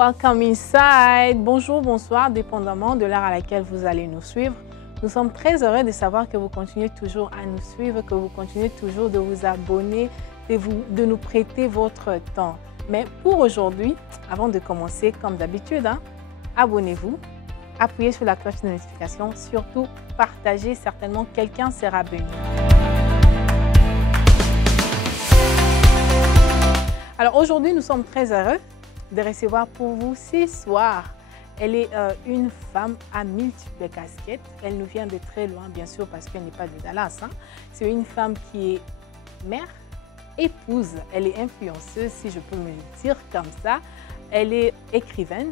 Welcome inside. Bonjour, bonsoir, dépendamment de l'heure à laquelle vous allez nous suivre. Nous sommes très heureux de savoir que vous continuez toujours à nous suivre, que vous continuez toujours de vous abonner, de nous prêter votre temps. Mais pour aujourd'hui, avant de commencer, comme d'habitude, abonnez-vous, appuyez sur la cloche de notification, surtout partagez, certainement quelqu'un sera béni. Alors aujourd'hui, nous sommes très heureux de recevoir pour vous ce soir. Elle est une femme à multiples casquettes. Elle nous vient de très loin, bien sûr, parce qu'elle n'est pas de Dallas. C'est une femme qui est mère, épouse. Elle est influenceuse, si je peux me le dire comme ça. Elle est écrivaine.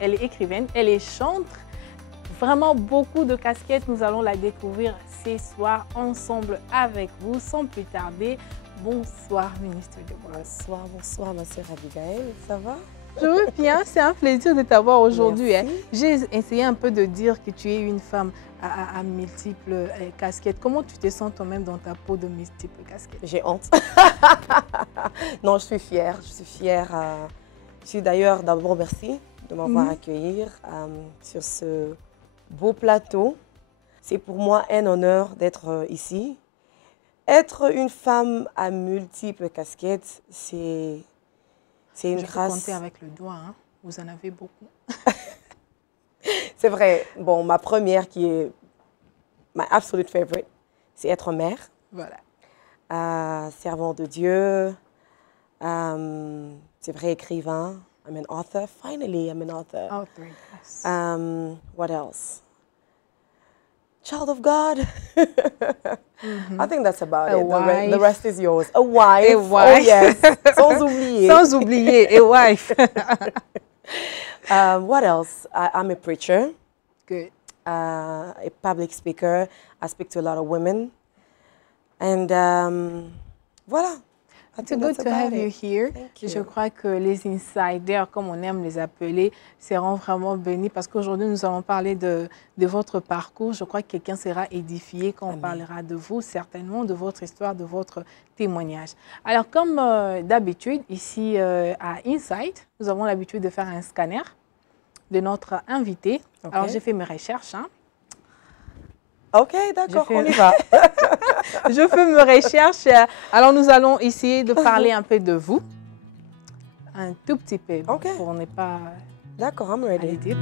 Elle est écrivaine. Elle est chantre. Vraiment beaucoup de casquettes. Nous allons la découvrir ce soir ensemble avec vous, sans plus tarder. Bonsoir, ministre Deborah. Bonsoir, bonsoir, ma sœur Abigail. Ça va? Je veux bien, c'est un plaisir de t'avoir aujourd'hui. J'ai essayé un peu de dire que tu es une femme à multiples casquettes. Comment tu te sens toi-même dans ta peau de multiples casquettes? J'ai honte. Non, je suis fière. Je suis fière. Je suis d'ailleurs, d'abord, merci de m'avoir accueilli sur ce beau plateau. C'est pour moi un honneur d'être ici. Être une femme à multiples casquettes, c'est une grâce. Je peux compter avec le doigt, vous en avez beaucoup. C'est vrai. Bon, ma première qui est ma absolute favorite, c'est être mère. Voilà. Servant de Dieu. C'est vrai, écrivain. I'm an author. Finally, I'm an author. Author, yes. What else? Child of God. I think that's about it. The rest is yours. A wife. A wife. Oh yes. Sans oublier. Sans oublier, a wife. What else? I'm a preacher. Good. A public speaker. I speak to a lot of women. And voilà. It's good to have you here. Thank you. Je crois que les insiders, comme on aime les appeler, seront vraiment bénis parce qu'aujourd'hui, nous allons parler de votre parcours. Je crois que quelqu'un sera édifié quand on parlera de vous, certainement, de votre histoire, de votre témoignage. Alors, comme d'habitude, ici à Insight, nous avons l'habitude de faire un scanner de notre invité. Okay. Alors, j'ai fait mes recherches. OK, d'accord, on y va. Je fais mes recherches. Alors, nous allons essayer de parler un peu de vous. Un tout petit peu, pour ne pas... D'accord, I'm ready.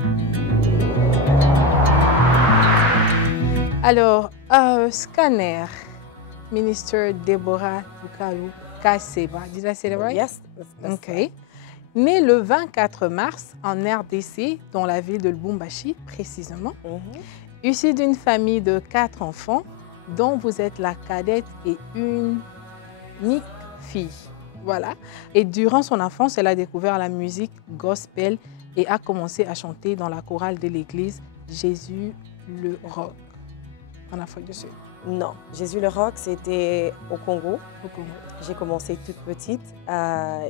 Alors, scanner, Minister Deborah Tukalu Kaseba. Did I say that right? Yes. OK. Née le 24 mars en RDC, dans la ville de Lubumbashi, précisément. Issue d'une famille de 4 enfants, dont vous êtes la cadette et une unique fille. Voilà. Et durant son enfance, elle a découvert la musique gospel et a commencé à chanter dans la chorale de l'église Jésus le Rock. En Afrique du Sud. Non, Jésus le Rock, c'était au Congo. Au Congo. J'ai commencé toute petite,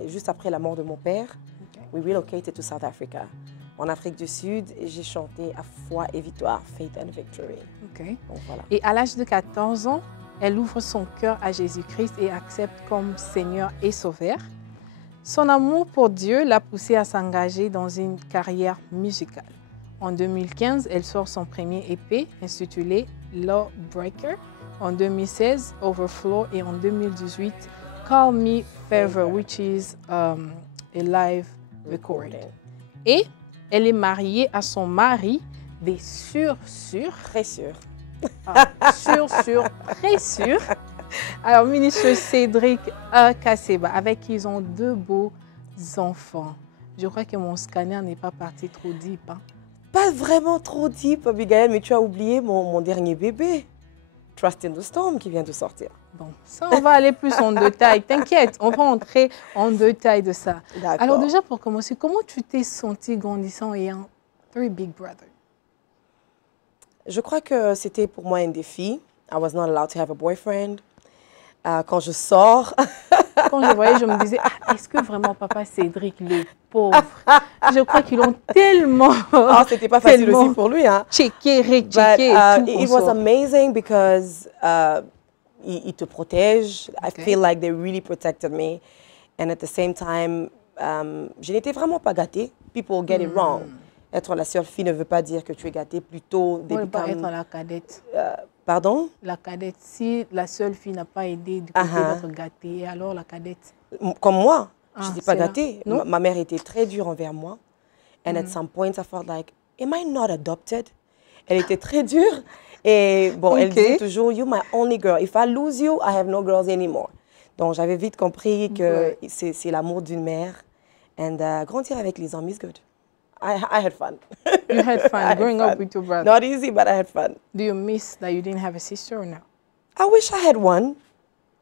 juste après la mort de mon père. We relocated to South Africa. En Afrique du Sud, j'ai chanté à Foi et Victoire, Faith and Victory. Donc, voilà. Et à l'âge de 14 ans, elle ouvre son cœur à Jésus-Christ et accepte comme Seigneur et Sauveur. Son amour pour Dieu l'a poussée à s'engager dans une carrière musicale. En 2015, elle sort son premier EP intitulé Lawbreaker. En 2016, Overflow. Et en 2018, Call Me Favor, which is a live recording. Et elle est mariée à son mari, des sûrs. Très sûr. Très sûr. Alors, ministre Cédric Kaseba, avec qui ils ont 2 beaux enfants. Je crois que mon scanner n'est pas parti trop deep. Pas vraiment trop deep, Abigail, mais tu as oublié mon dernier bébé, Trust in the Storm, qui vient de sortir. Bon, ça, on va aller plus en détail. T'inquiète, on va entrer en détail de ça. Alors déjà, pour commencer, comment tu t'es sentie grandissant ayant 3 big brothers? Je crois que c'était pour moi un défi. I was not allowed to have a boyfriend. Quand je sors... Quand je voyais, je me disais, est-ce que vraiment papa Cédric, le pauvre, je crois qu'ils l'ont tellement... c'était pas facile aussi pour lui. Checké, rechecké et tout. It was amazing because il te protège. I feel like they really protected me. And at the same time, je n'étais vraiment pas gâtée. People get it wrong. Être la seule fille ne veut pas dire que tu es gâtée. Plutôt, On ne pas être la cadette. Pardon? La cadette. Si la seule fille n'a pas aidé du côté d'être gâtée, alors la cadette. Comme moi, je n'étais pas gâtée. Non? Ma mère était très dure envers moi. And at some points, I felt like, am I not adopted? Elle était très dure. Et bon, elle disait toujours, you're my only girl. If I lose you, I have no girls anymore. Donc, j'avais vite compris que c'est l'amour d'une mère. And grandir avec les hommes is good. I had fun. You had fun growing up with your brother? Not easy, but I had fun. Do you miss that you didn't have a sister or no? I wish I had one.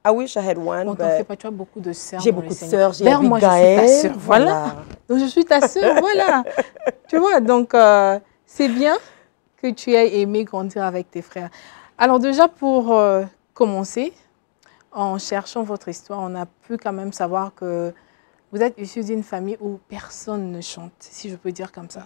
I wish I had one. On t'en fait pas, tu as beaucoup de sœurs. J'ai beaucoup de sœurs. J'ai moi, je suis ta sœur. Voilà. Donc, je suis ta sœur. Voilà. Tu vois, donc, c'est bien que tu aies aimé grandir avec tes frères. Alors, déjà, pour commencer, en cherchant votre histoire, on a pu quand même savoir que vous êtes issu d'une famille où personne ne chante, si je peux dire comme ça.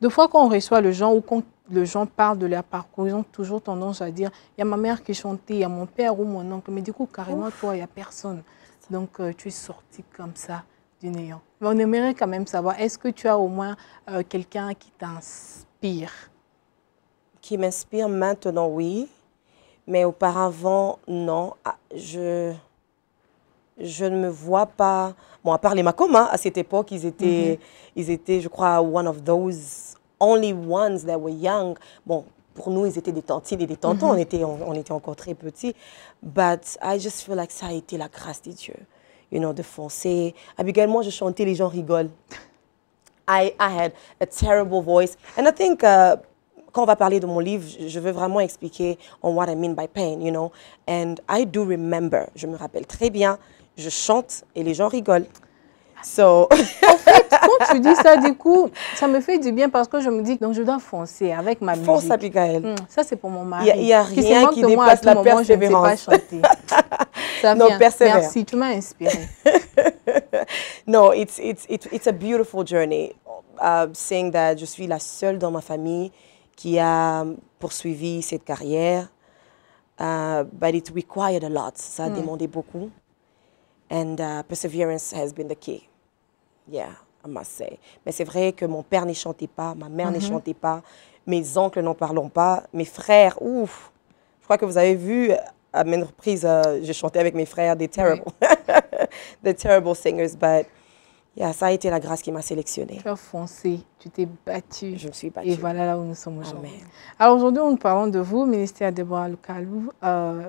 Deux fois qu'on reçoit le gens ou quand les gens parlent de leur parcours, ils ont toujours tendance à dire « il y a ma mère qui chantait, il y a mon père ou mon oncle ». Mais du coup, carrément, toi, il n'y a personne. Donc, tu es sorti comme ça du néant. Mais on aimerait quand même savoir, est-ce que tu as au moins quelqu'un qui t'inspire? Qui m'inspire maintenant, oui. Mais auparavant, non. Je ne me vois pas... Bon, à part les Makoma, à cette époque, ils étaient, je crois, one of those only ones that were young. Bon, pour nous, ils étaient des tantines et des tontons. On était encore très petits. But I just feel like ça a été la grâce de Dieu. You know, de foncer. Abigail, moi, je chantais, les gens rigolent. I had a terrible voice. And I think... quand on va parler de mon livre, je veux vraiment expliquer on what I mean by pain, you know. And I do remember, je me rappelle très bien, je chante et les gens rigolent. So... En fait, quand tu dis ça, du coup, ça me fait du bien parce que je me dis donc je dois foncer avec ma musique. Fonce, Abigail. Ça, c'est pour mon mari. Il n'y a rien qui dépasse la persévérance. Je ne sais pas chanter. Ça vient. Merci, tu m'as inspirée. No, it's a beautiful journey. Saying that je suis la seule dans ma famille qui a poursuivi cette carrière. But it required a lot. Ça a demandé beaucoup. And perseverance has been the key. Yeah, I must say. Mais c'est vrai que mon père ne chantait pas, ma mère ne chantait pas, mes oncles n'en parlent pas, mes frères, ouf. Je crois que vous avez vu, à maintes reprises, je chantais avec mes frères, des terrible, des terrible singers, but yeah, ça a été la grâce qui m'a sélectionnée. Tu as foncé, tu t'es battue. Je me suis battue. Et voilà là où nous sommes aujourd'hui. Amen. Alors aujourd'hui, nous parlons de vous, ministère Deborah Lukalou.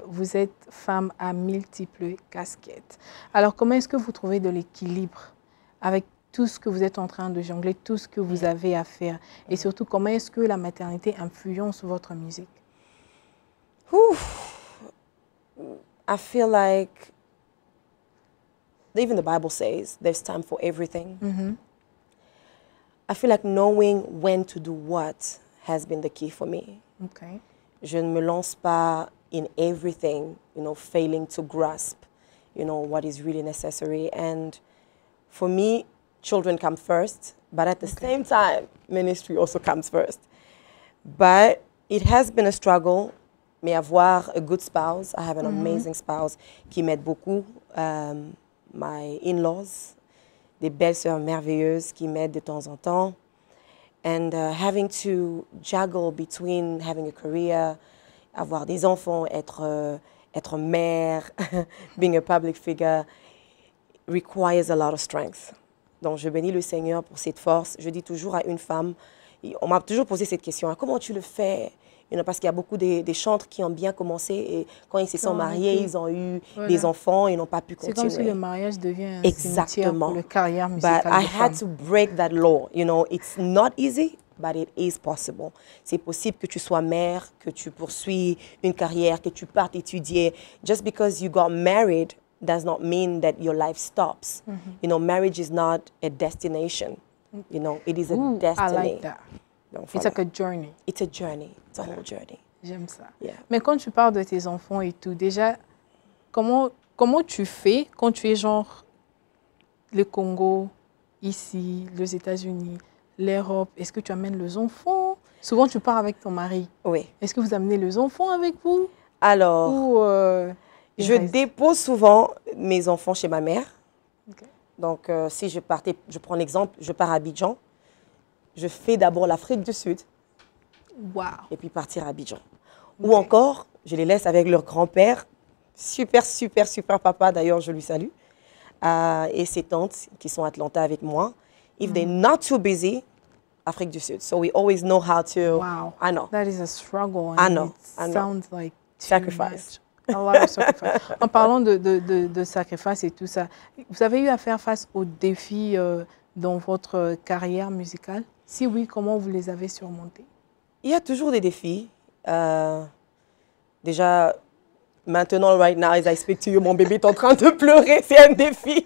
Vous êtes femme à multiples casquettes. Alors comment est-ce que vous trouvez de l'équilibre avec tout ce que vous êtes en train de jongler, tout ce que vous avez à faire? Et surtout, comment est-ce que la maternité influence votre musique? I feel like even the Bible says there's time for everything. I feel like knowing when to do what has been the key for me. Okay. Je ne me lance pas in everything, you know, failing to grasp, you know, what is really necessary. And for me, children come first, but at the same time, ministry also comes first. But it has been a struggle. Mais avoir a good spouse, I have an amazing spouse qui m'aide beaucoup. My in-laws, des belles sœurs merveilleuses qui m'aident de temps en temps. And having to juggle between having a career, avoir des enfants, être mère, being a public figure, requires a lot of strength. Donc, je bénis le Seigneur pour cette force. Je dis toujours à une femme, on m'a toujours posé cette question, comment tu le fais? You know, parce qu'il y a beaucoup des chantres qui ont bien commencé et quand ils se sont mariés, ils ont eu des enfants, ils n'ont pas pu continuer. C'est comme si le mariage devient un cimetière pour la carrière musicale. But I had to break that law. You know, it's not easy, but it is possible. C'est possible que tu sois mère, que tu poursuis une carrière, que tu partes étudier. Just because you got married does not mean that your life stops. You know, marriage is not a destination. You know, it is a destiny. I like that. Donc, it's like a journey. It's a journey. It's a whole journey. J'aime ça. Yeah. Mais quand tu parles de tes enfants et tout, déjà, comment tu fais quand tu es genre le Congo, ici, les États-Unis, l'Europe? Est-ce que tu amènes les enfants? Souvent, tu pars avec ton mari. Oui. Est-ce que vous amenez les enfants avec vous? Alors, ou, je dépose souvent mes enfants chez ma mère. Donc, si je partais, je prends l'exemple, je pars à Abidjan, je fais d'abord l'Afrique du Sud Wow. et puis partir à Abidjan. Ou encore, je les laisse avec leur grand-père, super, super, super papa, d'ailleurs, je lui salue, et ses tantes qui sont à Atlanta avec moi. If they're not too busy, Afrique du Sud. So we always know how to, Wow. I know, That is a struggle. I And know, it I know. sounds like too Sacrifice. much. A lot of sacrifice. En parlant de sacrifice et tout ça, vous avez eu à faire face aux défis dans votre carrière musicale? Si oui, comment vous les avez surmontés? Il y a toujours des défis. Déjà, maintenant, right now, as I speak to you, mon bébé est en train de pleurer, c'est un défi.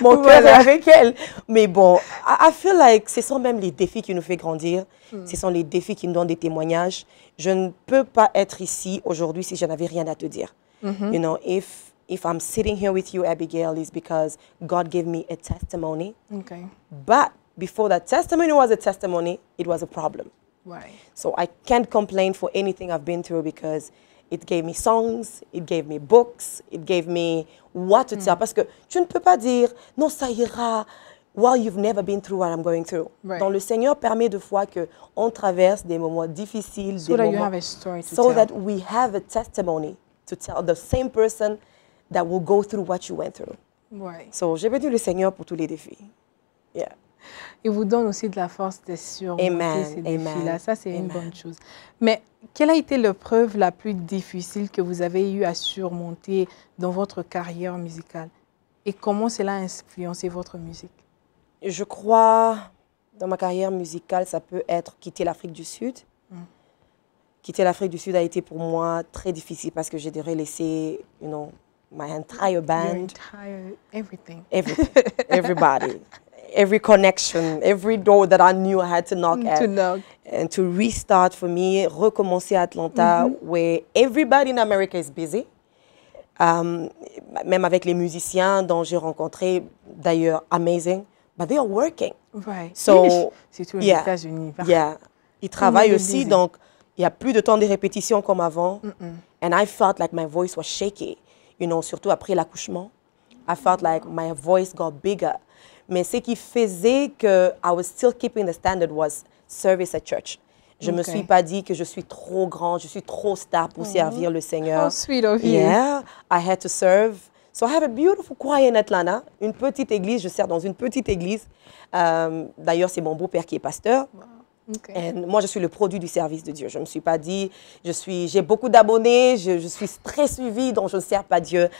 Mon cœur est avec elle. Mais bon, I feel like ce sont même les défis qui nous font grandir. Ce sont les défis qui nous donnent des témoignages. Je ne peux pas être ici aujourd'hui si je n'avais rien à te dire. You know, if I'm sitting here with you, Abigail, it's because God gave me a testimony. Okay. But before that testimony was a testimony, it was a problem. Right. So I can't complain for anything I've been through because it gave me songs, it gave me books, it gave me what to tell. Parce que tu ne peux pas dire, non, ça ira, while you've never been through what I'm going through. Right. Donc le Seigneur permet de fois qu'on traverse des moments difficiles, So des that you moments, have a story to so tell. that we have a testimony to tell the same person that will go through what you went through. Right. So j'ai béni le Seigneur pour tous les défis. Yeah. Il vous donne aussi de la force de surmonter Amen, ces amen, défis-là. Ça, c'est une amen. bonne chose. Mais quelle a été l'épreuve la plus difficile que vous avez eu à surmonter dans votre carrière musicale? Et comment cela a influencé votre musique? Je crois, dans ma carrière musicale, ça peut être quitter l'Afrique du Sud. Quitter l'Afrique du Sud a été pour moi très difficile parce que j'ai dû laisser, you know, my entire Your band, entire, everything. everything, everybody, every connection, every door that I knew I had to knock To at. knock. And to restart for me, recommencer à Atlanta, where everybody in America is busy. Même avec les musiciens dont j'ai rencontré, d'ailleurs, amazing, but they are working. Right. So, Surtout aux yeah, États-Unis. yeah. Ils travaillent est aussi, busy. donc il n'y a plus de temps de répétition comme avant. And I felt like my voice was shaky, you know, surtout après l'accouchement. I felt like my voice got bigger. Mais ce qui faisait que I was still keeping the standard was service at church. Je me suis pas dit que je suis trop grand, je suis trop star pour servir le Seigneur. How sweet of you. Yeah, I had to serve. So I have a beautiful choir in Atlanta, une petite église. Je sers dans une petite église. D'ailleurs, c'est mon beau-père qui est pasteur. Okay. Et moi, je suis le produit du service de Dieu. Je ne me suis pas dit, j'ai beaucoup d'abonnés, je suis très suivie, donc je ne sers pas Dieu.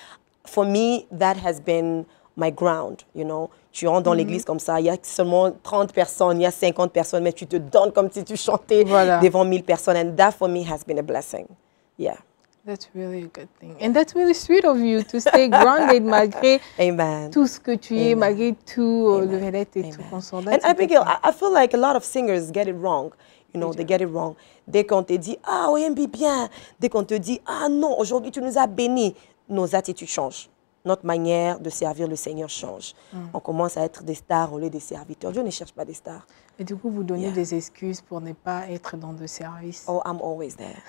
For me, that has been my ground, you know. Tu rentres dans l'église comme ça, il y a seulement 30 personnes, il y a 50 personnes, mais tu te donnes comme si tu chantais devant 1000 personnes. And that, for me, has been a blessing. Yeah. That's really a good thing. And that's really sweet of you to stay grounded malgré Amen. tout ce que tu es, Amen. malgré tout Amen. le vedette et Amen. tout qu'on s'en And Abigail, I feel like a lot of singers get it wrong. You know, they get it wrong. Dès qu'on te dit, ah, OMB bien. Dès qu'on te dit, ah non, aujourd'hui tu nous as bénis, nos attitudes changent. Notre manière de servir le Seigneur change. On commence à être des stars au lieu des serviteurs. Dieu ne cherche pas des stars. Et du coup, vous donnez des excuses pour ne pas être dans le service. Oh, I'm always there.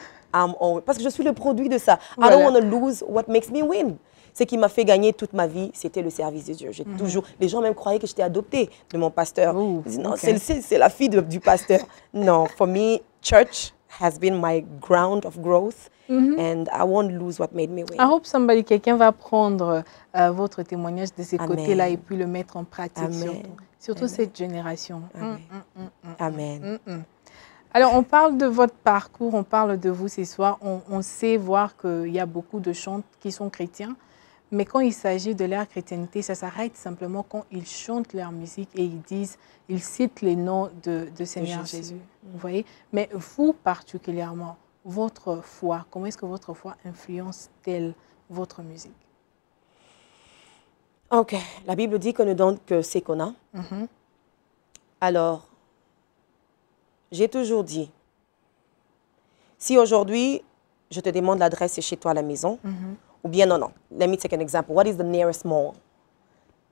Parce que je suis le produit de ça. I don't want to lose what makes me win. Ce qui m'a fait gagner toute ma vie, c'était le service de Dieu. J'ai toujours, les gens même croyaient que j'étais adoptée de mon pasteur. Ils disaient, non, c'est la fille du pasteur. Non, for me, church has been my ground of growth. And I won't lose what made me win. I hope quelqu'un va prendre votre témoignage de ces côtés-là et puis le mettre en pratique, surtout cette génération. Amen. Alors, on parle de votre parcours, on parle de vous ce soir. On sait voir qu'il y a beaucoup de chants qui sont chrétiens, mais quand il s'agit de leur chrétienté, ça s'arrête simplement quand ils chantent leur musique et ils citent les noms de Seigneur Jésus. Vous voyez? Mais vous particulièrement, votre foi, comment est-ce que votre foi influence-t-elle votre musique? Ok, la Bible dit qu'on ne donne que ce qu'on a. Alors, j'ai toujours dit, si aujourd'hui, je te demande l'adresse, c'est chez toi à la maison, ou bien non, let me take an example. What is the nearest mall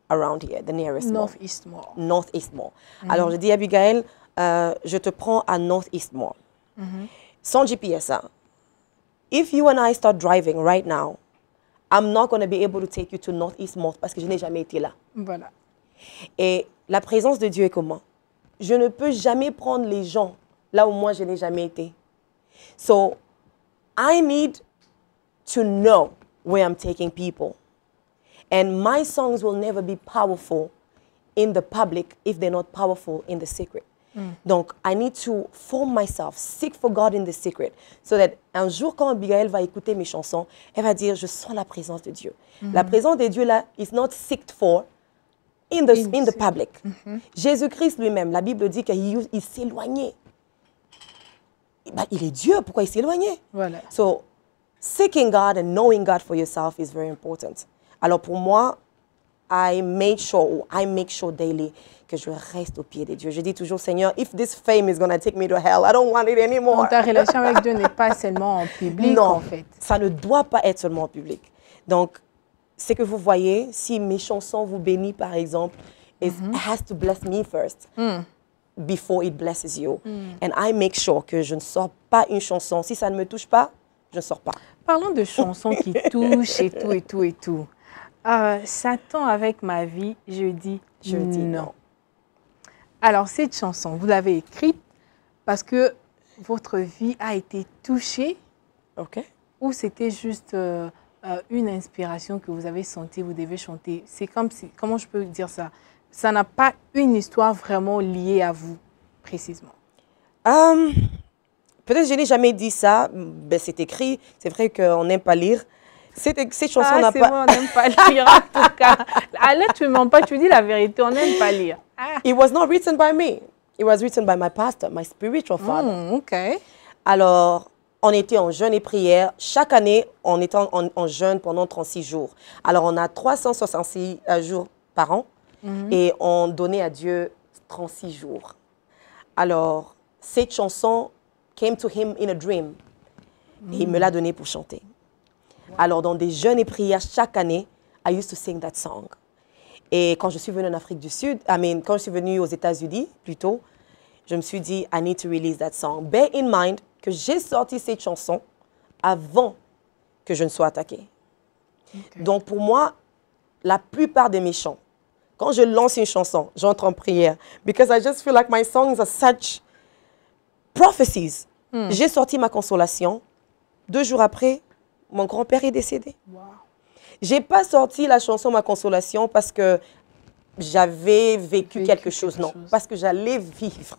around here? The nearest mall. Northeast Mall. Northeast Mall. Alors, je dis à Abigail, je te prends à Northeast Mall. Sans GPS, hein. If you and I start driving right now, I'm not going to be able to take you to Northeast Mall parce que je n'ai jamais été là. Voilà. Et la présence de Dieu est comment? Je ne peux jamais prendre les gens là où moi je n'ai jamais été. So, I need to know where I'm taking people. And my songs will never be powerful in the public if they're not powerful in the secret. Donc, I need to form myself, seek for God in the secret, so that un jour, quand Abigail va écouter mes chansons, elle va dire, je sens la présence de Dieu. La présence de Dieu, là, is not seeked for in the public. Jésus-Christ lui-même, la Bible dit qu'il s'éloignait. Ben, il est Dieu, pourquoi il s'éloignait? Voilà. So, seeking God and knowing God for yourself is very important. Alors pour moi, I make sure daily que je reste au pied de Dieu. Je dis toujours, Seigneur, if this fame is going to take me to hell, I don't want it anymore. Donc ta relation avec Dieu n'est pas seulement en public, non, en fait. Ça ne doit pas être seulement en public. Donc, c'est que vous voyez, si mes chansons vous bénissent, par exemple, it has to bless me first. Before it blesses you. And I make sure que je ne sors pas une chanson. Si ça ne me touche pas, je ne sors pas. Parlons de chansons qui touchent et tout, et tout, et tout. Satan avec ma vie, je dis non. Alors, cette chanson, vous l'avez écrite parce que votre vie a été touchée ou c'était juste une inspiration que vous avez sentie, vous devez chanter. C'est comme si, comment je peux dire ça? Ça n'a pas une histoire vraiment liée à vous, précisément. Peut-être que je n'ai jamais dit ça. Ben, c'est écrit. C'est vrai qu'on n'aime pas lire. Cette chanson n'a pas... Bon, on n'aime pas lire, en tout cas. Là, tu ne mens pas, tu dis la vérité. On n'aime pas lire. It was not written by me. It was written by my pastor, my spiritual father. OK. Alors, on était en jeûne et prière. Chaque année, on était en jeûne pendant 36 jours. Alors, on a 366 jours par an. Et on donnait à Dieu 36 jours. Alors, cette chanson came to him in a dream. Et il me l'a donnée pour chanter. Alors, dans des jeûnes et prières chaque année, I used to sing that song. Et quand je suis venue en Afrique du Sud, quand je suis venue aux États-Unis, plutôt, je me suis dit, I need to release that song. Bear in mind que j'ai sorti cette chanson avant que je ne sois attaquée. Donc, pour moi, la plupart de mes chants, quand je lance une chanson, j'entre en prière. Because I just feel like my songs are such prophecies. J'ai sorti ma consolation. 2 jours après, mon grand-père est décédé. Wow. Je n'ai pas sorti la chanson Ma Consolation parce que j'avais vécu quelque chose. Non, parce que j'allais vivre.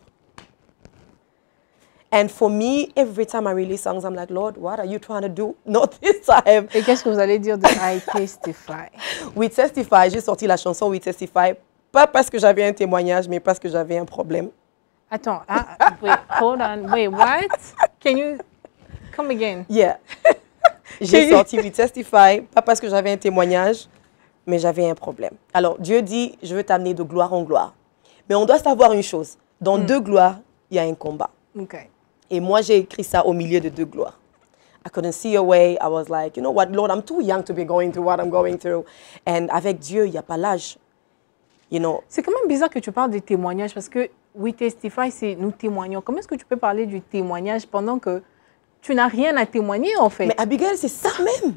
And for me, every time I release songs, I'm like, Lord, what are you trying to do? Not this time. Et qu'est-ce que vous allez dire de I Testify? We Testify, j'ai sorti la chanson We Testify, pas parce que j'avais un témoignage, mais parce que j'avais un problème. Attends, wait, hold on, wait, what? Can you come again? Yeah. J'ai sorti We Testify, pas parce que j'avais un témoignage, mais j'avais un problème. Alors, Dieu dit, je veux t'amener de gloire en gloire. Mais on doit savoir une chose, dans 2 gloires, il y a un combat. Okay. Et moi, j'ai écrit ça au milieu de 2 gloires. I couldn't see a way. I was like, you know what, Lord, I'm too young to be going through what I'm going through. And avec Dieu, il n'y a pas l'âge. You know. C'est quand même bizarre que tu parles de témoignage parce que We Testify, c'est nous témoignons. Comment est-ce que tu peux parler du témoignage pendant que tu n'as rien à témoigner, en fait? Mais Abigail, c'est ça même.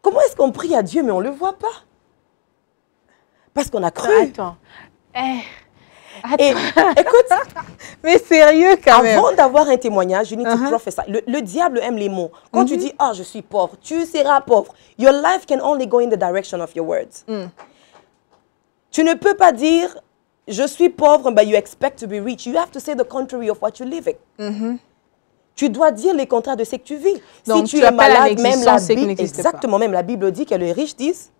Comment est-ce qu'on prie à Dieu, mais on ne le voit pas? Parce qu'on a cru. Attends. Et, écoute, mais sérieux quand même. Avant d'avoir un témoignage, you need to prophesy. Le diable aime les mots. Quand tu dis, je suis pauvre, tu seras pauvre. Your life can only go in the direction of your words. Tu ne peux pas dire, je suis pauvre, but you expect to be rich. You have to say the contrary of what you're living. Tu dois dire les contraires de ce que tu vis. Donc, si tu es malade, même la Bible, exactement, même la Bible dit que les riches disent,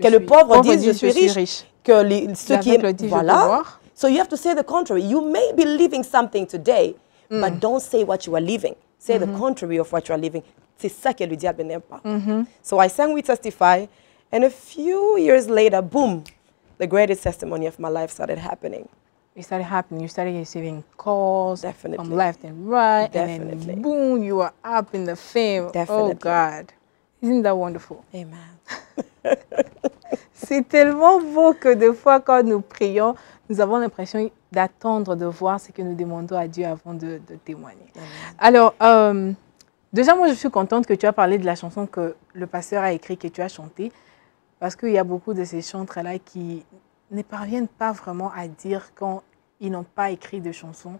que le pauvre dit, je suis riche. Que ceux qui aiment, voilà. So you have to say the contrary. You may be living something today, but don't say what you are living. Say the contrary of what you are living. C'est ça que le diable n'aime pas. So I sang We Testify, and a few years later, boom, the greatest testimony of my life started happening. It started happening. You started receiving calls Definitely. from left and right. Definitely. And then boom, you are up in the fame. Definitely. Oh God. Isn't that wonderful? Amen. C'est tellement beau que des fois, quand nous prions, nous avons l'impression d'attendre, de voir ce que nous demandons à Dieu avant de témoigner. Amen. Alors, déjà, moi, je suis contente que tu as parlé de la chanson que le pasteur a écrite, que tu as chantée, parce qu'il y a beaucoup de ces chantres-là qui ne parviennent pas vraiment à dire quand ils n'ont pas écrit de chansons,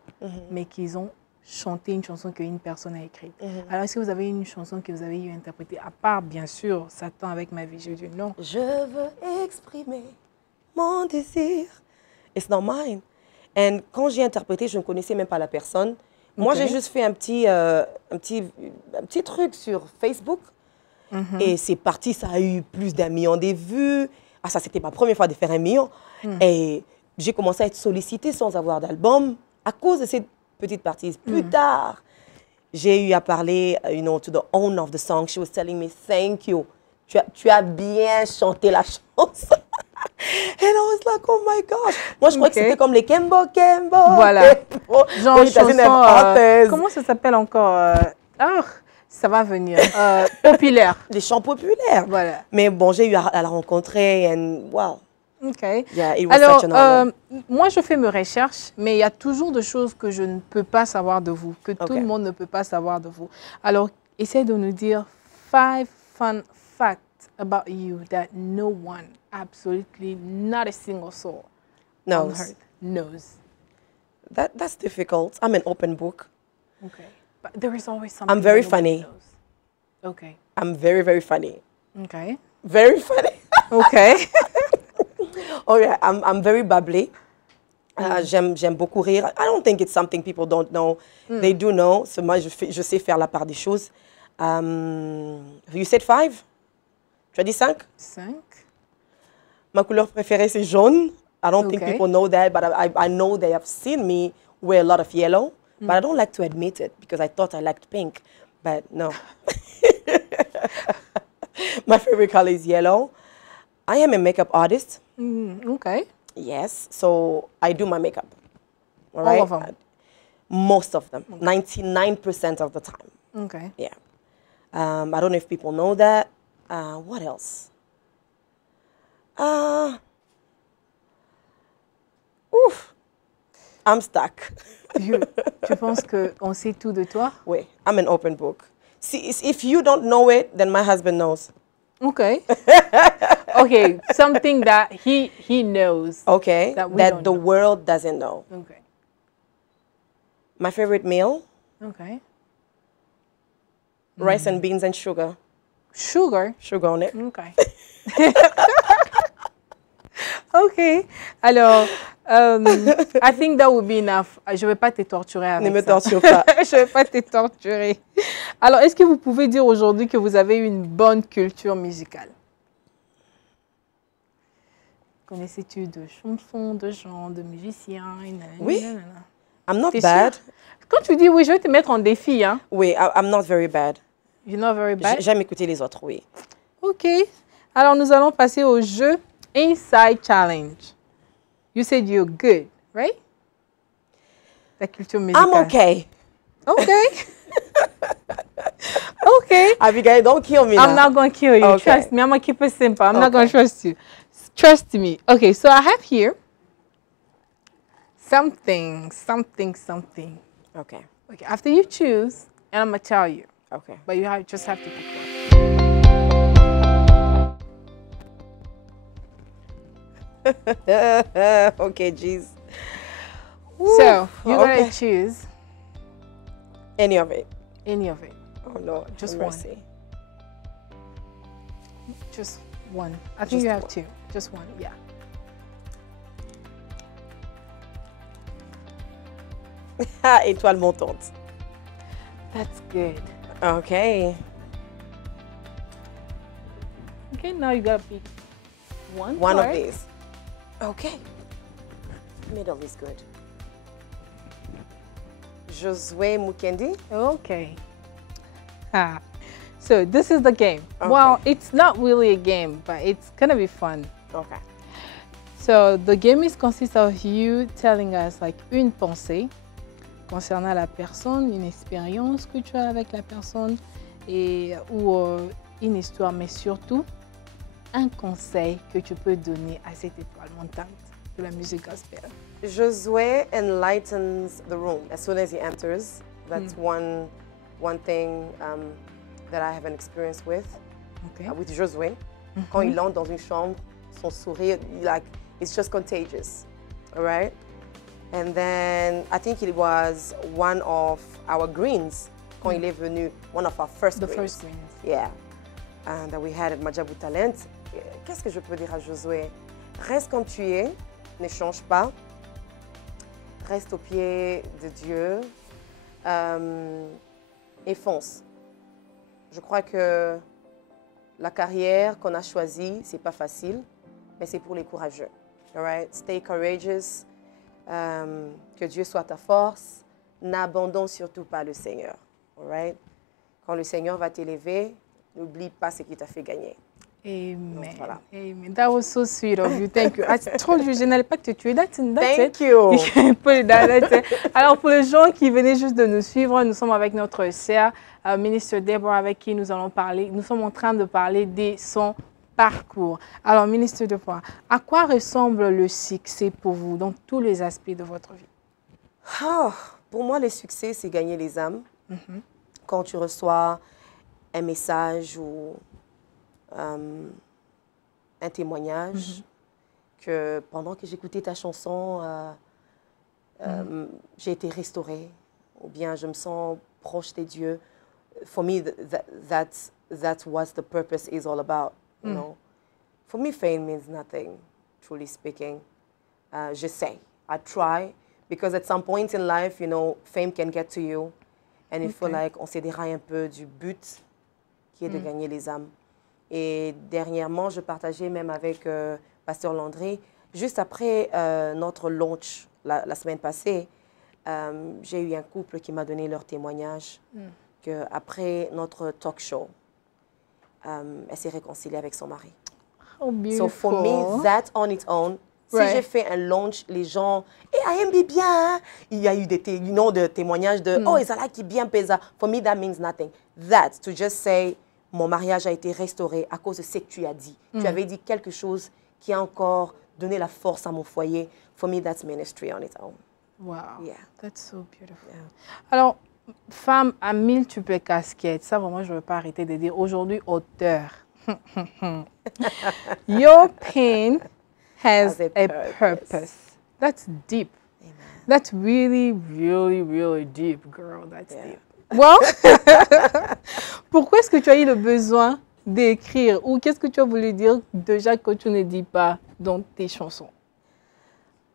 mais qu'ils ont chanté une chanson qu'une personne a écrite. Alors, est-ce que vous avez une chanson que vous avez eu interprétée, à part, bien sûr, Satan avec ma vie, je dis non. Je veux exprimer mon désir. It's not mine. Et quand j'ai interprété, je ne connaissais même pas la personne. Moi, j'ai juste fait un petit truc sur Facebook. Et c'est parti, ça a eu plus d'1 million de vues. Ah, ça, c'était ma première fois de faire 1 million. Et j'ai commencé à être sollicitée sans avoir d'album à cause de cette petite partie. Plus tard, j'ai eu à parler, you know, to the owner of the song. She was telling me, thank you. Tu as bien chanté la chanson. And I was like, oh my gosh. Moi, je crois que c'était comme les Kembo. Voilà. Kembo. Genre chanson, comment ça s'appelle encore ça va venir. Populaire. Des chants populaires. Voilà. Mais bon, j'ai eu à la rencontrer et wow. OK. Yeah, it was Alors, such an honor. moi, je fais mes recherches, mais il y a toujours des choses que je ne peux pas savoir de vous, que tout le monde ne peut pas savoir de vous. Alors, essaie de nous dire 5 fun facts about you that no one, absolutely not a single soul on earth knows. That's difficult. I'm an open book. Okay. But there is always something. I'm very that nobody funny. knows. Okay. I'm very, very funny. Okay. Very funny. Okay. Oh yeah, I'm very bubbly. J'aime beaucoup rire. I don't think it's something people don't know. They do know. So moi, je sais faire la part des choses. You said 5? Tu as dit 5? 5. Ma couleur préférée, c'est jaune. I don't think people know that, but I know they have seen me wear a lot of yellow. But I don't like to admit it because I thought I liked pink. But no. My favorite color is yellow. I am a makeup artist. Okay. Yes, so I do my makeup. All of them? Most of them. 99% of the time. Okay. Yeah. I don't know if people know that. What else? I'm stuck. Tu penses qu'on sait tout de toi? Oui, I'm an open book. See, if you don't know it, then my husband knows. Okay. Okay, something that he knows. Okay, that the world doesn't know. Okay. My favorite meal? Okay. Rice and beans and sugar. Sugar? Sugar on it. Okay. Okay. Alors, I think that would be enough. Je ne vais pas te torturer avec ça. Ne me torture pas. Je ne vais pas te torturer. Alors, est-ce que vous pouvez dire aujourd'hui que vous avez une bonne culture musicale? Connaissez-tu de chansons, de chants, de musiciens? Oui. I'm not bad. Sûr? Quand tu dis oui, je vais te mettre en défi. Hein? Oui, I'm not very bad. You're not very bad? J'aime écouter les autres, oui. OK. Alors, nous allons passer au jeu Inside Challenge. You said you're good, right? La culture musicale. I'm okay. Okay. Okay. Abigail, don't kill me now. I'm not going to kill you. Okay. Trust me. I'm going to keep it simple. I'm not going to trust you. Trust me. Okay, so I have here something. Okay. Okay, after you choose, and I'm going to tell you. Okay. But you just have to pick one. Okay, jeez. So, you're going to choose any of it. any of it. Oh, no. Just one. one. Just one. I think Just you have one. two. Just one, yeah. Étoile montante. That's good. Okay. Okay, now you got to pick one One of card. these. Okay. Middle is good. Josué Mukendi. Okay. Ah. So this is the game. Okay. Well, it's not really a game, but it's going to be fun. Okay. So the game consists of you telling us like une pensée concernant la personne, une expérience que tu as avec la personne et ou une histoire, mais surtout un conseil que tu peux donner à cette étoile montante de la musique gospel. Josué enlightens the room as soon as he enters. That's one thing that I have an experience with. Okay. With Josué. Quand il entre dans une chambre, son sourire, it's just contagious, all right? And then I think it was one of our greens, quand il est venu, one of our first greens. The first greens. Yeah, and that we had at Majabu Talent. Qu'est-ce que je peux dire à Josué? Reste comme tu es, ne change pas. Reste au pied de Dieu et fonce. Je crois que la carrière qu'on a choisie, c'est pas facile, mais c'est pour les courageux. All right? Stay courageous. Que Dieu soit ta force. N'abandonne surtout pas le Seigneur. All right? Quand le Seigneur va t'élever, n'oublie pas ce qui t'a fait gagner. Amen. Donc, voilà. Amen. That was so sweet of you. Thank you. I told you, je n'allais pas te tuer. That's Thank it. you. That's it. Alors, pour les gens qui venaient juste de nous suivre, nous sommes avec notre sœur, ministre Deborah, avec qui nous allons parler. Nous sommes en train de parler de son parcours. Alors, ministre Deborah, à quoi ressemble le succès pour vous dans tous les aspects de votre vie? Oh, pour moi, le succès, c'est gagner les âmes. Quand tu reçois un message ou un témoignage, que pendant que j'écoutais ta chanson, j'ai été restaurée, ou bien je me sens proche de Dieu. For me, that's what the purpose is all about. You know? For me, fame means nothing, truly speaking. Je sais, I try, because at some point in life, you know, fame can get to you, and you feel like on se déraille un peu du but qui est de gagner les âmes. Et dernièrement, je partageais même avec Pasteur Landry, juste après notre launch la semaine passée, j'ai eu un couple qui m'a donné leur témoignage qu'après notre talk show, elle s'est réconciliée avec son mari. Oh, beautiful. So for me, that on its own, si j'ai fait un launch, les gens, I aime bien, il y a eu des témoignages de, oh, Ezala qui bien pesa. For me, that means nothing. That, to just say, mon mariage a été restauré à cause de ce que tu as dit. Tu avais dit quelque chose qui a encore donné la force à mon foyer. For me, that's ministry on its own. Wow, Yeah. That's so beautiful. Yeah. Alors, femme à multiples casquettes, ça vraiment, je ne veux pas arrêter de dire. Aujourd'hui, auteur. Your pain has a purpose. That's deep. Amen. That's really, really, really deep, girl. That's Yeah. deep. Well, pourquoi est-ce que tu as eu le besoin d'écrire ou qu'est-ce que tu as voulu dire déjà que tu ne dis pas dans tes chansons?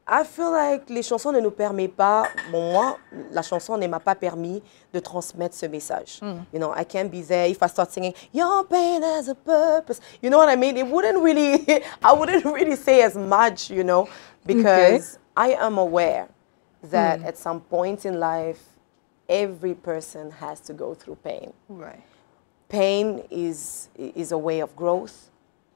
I feel like les chansons ne nous permettent pas, bon moi, la chanson ne m'a pas permis de transmettre ce message. You know, I can't be there if I start singing, your pain has a purpose. You know what I mean? It wouldn't really, I wouldn't really say as much, you know, because I am aware that at some point in life, every person has to go through pain. Right. Pain is a way of growth.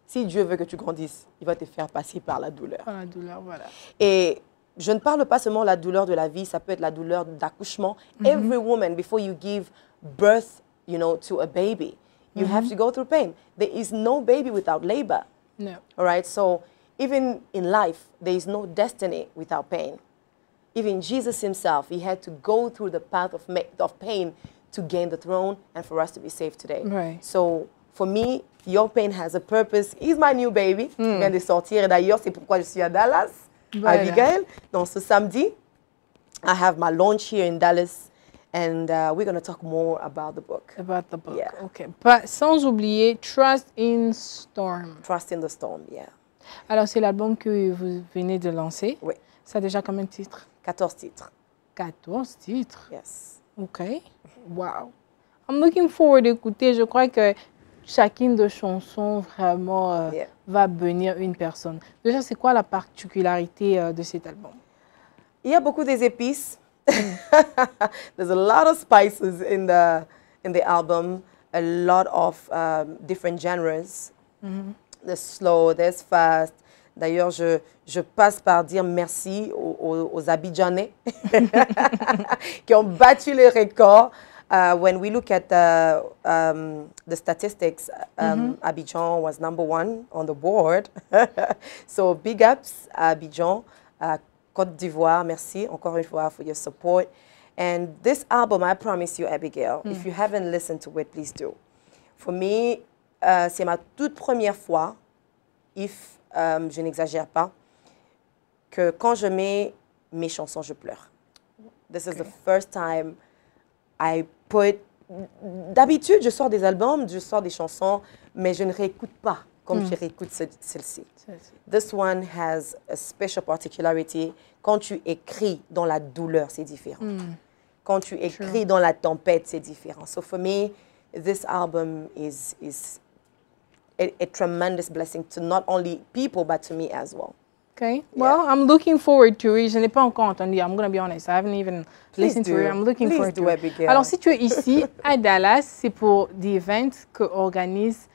Si Dieu veut que tu grandisses, il va te faire passer par la douleur. Par la douleur, voilà. Et je ne parle pas seulement de la douleur de la vie, ça peut être la douleur d'accouchement. Every woman, before you give birth, you know, to a baby, you have to go through pain. There is no baby without labor. No. All right? So even in life, there is no destiny without pain. Even Jesus himself, he had to go through the path of pain to gain the throne and for us to be saved today. Right. So for me, Your Pain has a purpose. He's my new baby. Il vient de sortir. Et d'ailleurs, c'est pourquoi je suis à Dallas, Voilà. Abigail. Donc ce samedi, I have my launch here in Dallas. And we're going to talk more about the book. About the book. Yeah. OK. Pas, sans oublier Trust in Storm. Trust in the Storm, yeah. Alors, c'est l'album que vous venez de lancer. Oui. Ça a déjà combien de titres? 14 titres. 14 titres. Yes. OK. Wow. I'm looking forward d'écouter. Je crois que chacune de chansons vraiment va bénir une personne. Déjà, c'est quoi la particularité de cet album? Il y a beaucoup des épices. There's a lot of spices in the album. A lot of different genres. There's slow, there's fast. D'ailleurs, je passe par dire merci aux Abidjanais qui ont battu les records. When we look at the statistics, Abidjan was #1 on the board. So big ups, Abidjan, Côte d'Ivoire, merci encore une fois for your support. And this album, I promise you, Abigail, if you haven't listened to it, please do. For me, c'est ma toute première fois, if je n'exagère pas, que quand je mets mes chansons, je pleure. This is the first time I put... D'habitude, je sors des albums, je sors des chansons, mais je ne réécoute pas comme je réécoute celle-ci. This one has a special particularity. Quand tu écris dans la douleur, c'est différent. Quand tu écris dans la tempête, c'est différent. So for me, this album is a tremendous blessing to not only people, but to me as well. Okay. Well, I'm looking forward to it. Je n'ai pas encore entendu. I'm going to be honest. I haven't even listened to it. I'm looking forward to it. Alors, si tu es ici à Dallas, c'est pour the event que organise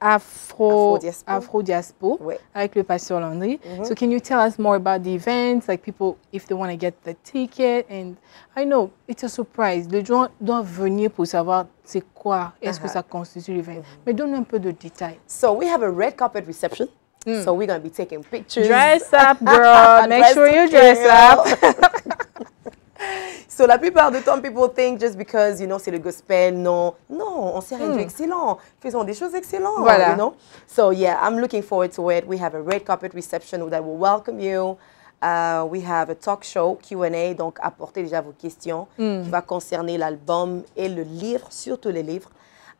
Afro Diaspo avec le pasteur Landry. So can you tell us more about the event, like people, if they want to get the ticket? And I know it's a surprise. Les gens doivent venir pour savoir c'est quoi, est-ce que ça constitue l'event. Mais donne un peu de détails. So we have a red carpet reception. So we're going to be taking pictures. Dress up, girl. Make sure you dress up. So la plupart du temps, people think just because, you know, c'est le gospel. Non, on s'est rendu excellent. Faisons des choses excellentes, voilà. You know. So yeah, I'm looking forward to it. We have a red carpet reception that will welcome you. We have a talk show, Q&A, donc apportez déjà vos questions qui va concerner l'album et le livre, surtout les livres.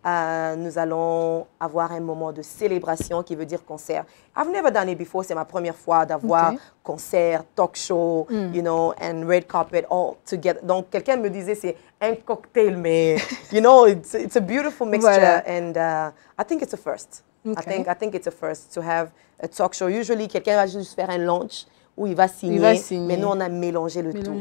Nous allons avoir un moment de célébration qui veut dire concert. I've never done it before. C'est ma première fois d'avoir concert, talk show, you know, and red carpet all together. Donc, quelqu'un me disait c'est un cocktail, mais, you know, it's a beautiful mixture. Voilà. And I think it's a first. Okay. I think it's a first to have a talk show. Usually, quelqu'un va juste faire un launch où il va signer. Mais nous, on a mélangé le tout.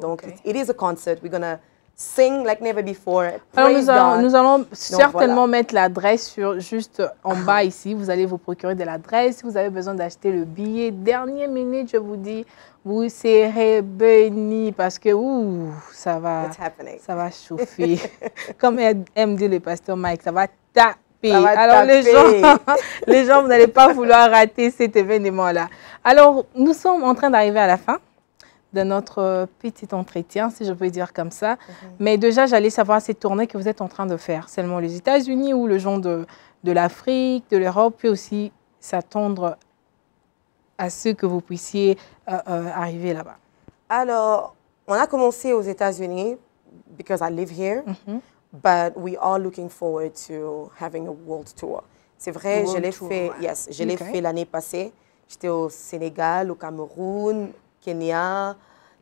Donc, it is a concert. We're going to sing like never before. Alors nous allons certainement mettre l'adresse juste en bas ici. Vous allez vous procurer de l'adresse. Si vous avez besoin d'acheter le billet, dernière minute, je vous dis, vous serez bénis parce que ça va chauffer. Comme aime dit le pasteur Mike, ça va taper. Alors les gens, vous n'allez pas vouloir rater cet événement-là. Alors, nous sommes en train d'arriver à la fin de notre petit entretien, si je peux dire comme ça. Mais déjà, j'allais savoir ces tournées que vous êtes en train de faire. Seulement les États-Unis ou le genre de l'Afrique, de l'Europe, puis aussi s'attendre à ce que vous puissiez arriver là-bas. Alors, on a commencé aux États-Unis because I live here, but we are looking forward to having a world tour. C'est vrai, je l'ai fait, je l'ai fait l'année passée. J'étais au Sénégal, au Cameroun, Kenya,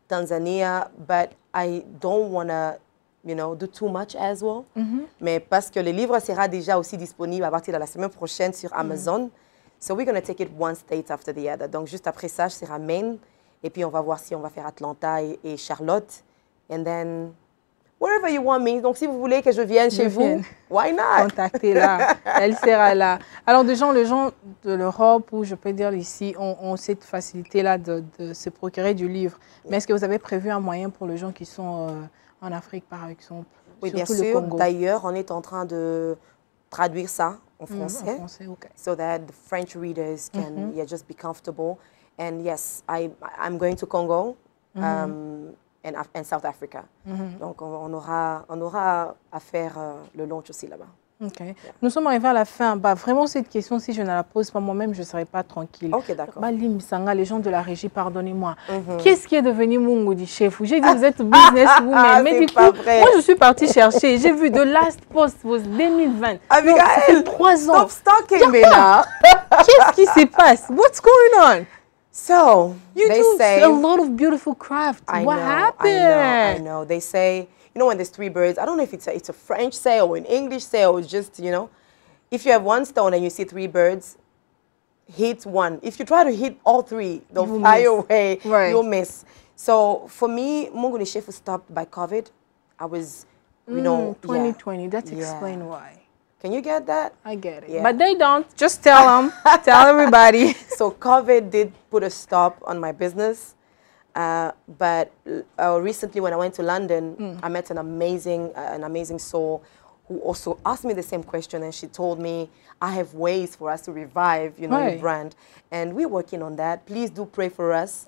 Tanzania, but I don't want to, you know, do too much as well. Mais parce que le livre sera déjà aussi disponible à partir de la semaine prochaine sur Amazon. So we're going to take it one state after the other. Donc juste après ça, je serai à Maine. Et puis on va voir si on va faire Atlanta et Charlotte. And then wherever you want me. Donc si vous voulez que je vienne chez vous, why not? Contactez-la, elle sera là. Alors les gens de l'Europe, ou je peux dire ici, ont cette facilité-là de se procurer du livre. Mais est-ce que vous avez prévu un moyen pour les gens qui sont en Afrique, par exemple? Oui, bien sûr. D'ailleurs, on est en train de traduire ça en français. En français, okay. So that the French readers can just be comfortable. And yes, I'm going to Congo. And South Africa. Donc, on aura à faire le launch aussi là-bas. Okay. Yeah. Nous sommes arrivés à la fin. Vraiment, cette question, si je ne la pose pas moi-même, je ne serai pas tranquille. Ok, d'accord. Les gens de la régie, pardonnez-moi. Qu'est-ce qui est devenu Mungu du chef? J'ai dit, vous êtes businesswoman. Mais du coup, moi, je suis partie chercher. J'ai vu The Last Post was 2020. Abigail, ça fait 3 ans. Stop stalking me now. Qu'est-ce qui se passe? What's going on? So, you do say a lot of beautiful craft. What happened? I know. They say, you know, when there's 3 birds, I don't know if it's a French say or an English say or just, you know, if you have 1 stone and you see 3 birds, hit 1. If you try to hit all 3, they'll fly away. Right. You'll miss. So for me, Mungu Nishefu stopped by COVID. I was, you know, 2020. That's explain why. Can you get that? I get it. Yeah. But they don't. Just tell them. Tell everybody. So COVID did put a stop on my business. But recently when I went to London, I met an amazing soul who also asked me the same question. And she told me, I have ways for us to revive, you know, your brand. And we're working on that. Please do pray for us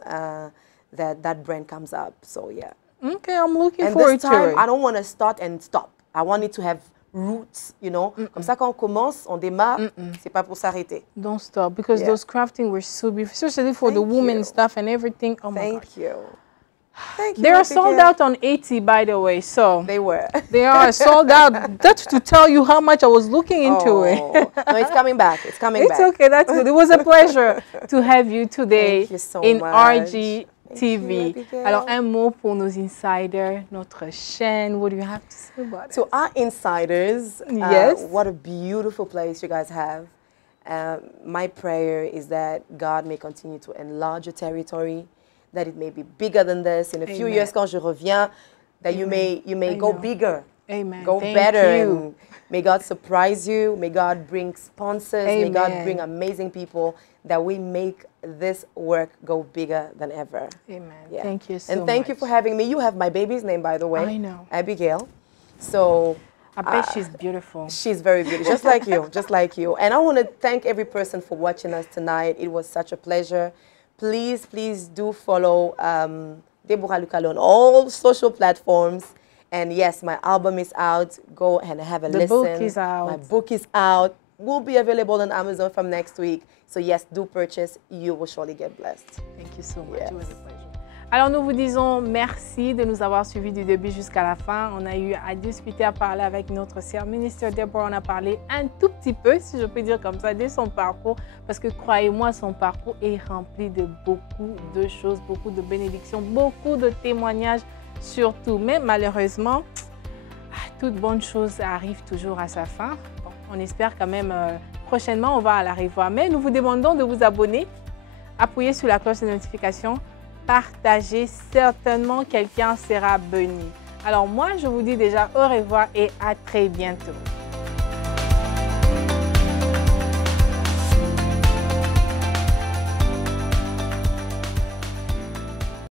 that brand comes up. So, yeah. Okay, I'm looking forward to it. I don't want to start and stop. I want it to have roots, you know. Comme ça, quand on commence, on démarre, c'est pas pour s'arrêter. Don't stop, because those crafting were so beautiful, especially for the women stuff and everything. Oh my God. Thank you. Thank you. They are sold out on Etsy, by the way, so. They were. They are sold out. That's to tell you how much I was looking into it. No, it's coming back. It's coming back. It's okay, that's good. It was a pleasure to have you today Thank you so in much. RG Thank TV. you, Abigail. Alors, un mot pour nos insiders, notre chaîne. What do you have to say about it? To our insiders, Yes. what a beautiful place you guys have. My prayer is that God may continue to enlarge your territory, that it may be bigger than this. In a few Amen. years, quand je reviens, that you may go know. bigger, Amen. go Thank better. you. And may God surprise you. May God bring sponsors. May God Amen. bring amazing people, that we make this work go bigger than ever. Amen. Yeah. Thank you so And much. thank you for having me. You have my baby's name, by the way. I know. Abigail. So I bet she's beautiful. she's very beautiful, just like you, just like you. And I want to thank every person for watching us tonight. It was such a pleasure. Please, please do follow Deborah Lucalo on all social platforms. And yes, my album is out. Go and have a The listen. book is out. My book is out. Will be available on Amazon from next week. So yes, do purchase. You will surely get blessed. Thank you so much. Yes. It was a pleasure. Alors, nous vous disons merci de nous avoir suivis du début jusqu'à la fin. On a eu à discuter, à parler avec notre sœur ministre Deborah. On a parlé un tout petit peu, si je peux dire comme ça, de son parcours. Parce que croyez-moi, son parcours est rempli de beaucoup de choses, beaucoup de bénédictions, beaucoup de témoignages surtout. Mais malheureusement, toute bonne chose arrive toujours à sa fin. Bon, on espère quand même prochainement, on va la revoir. Mais nous vous demandons de vous abonner, appuyer sur la cloche de notification, partager, certainement quelqu'un sera béni. Alors moi, je vous dis déjà au revoir et à très bientôt.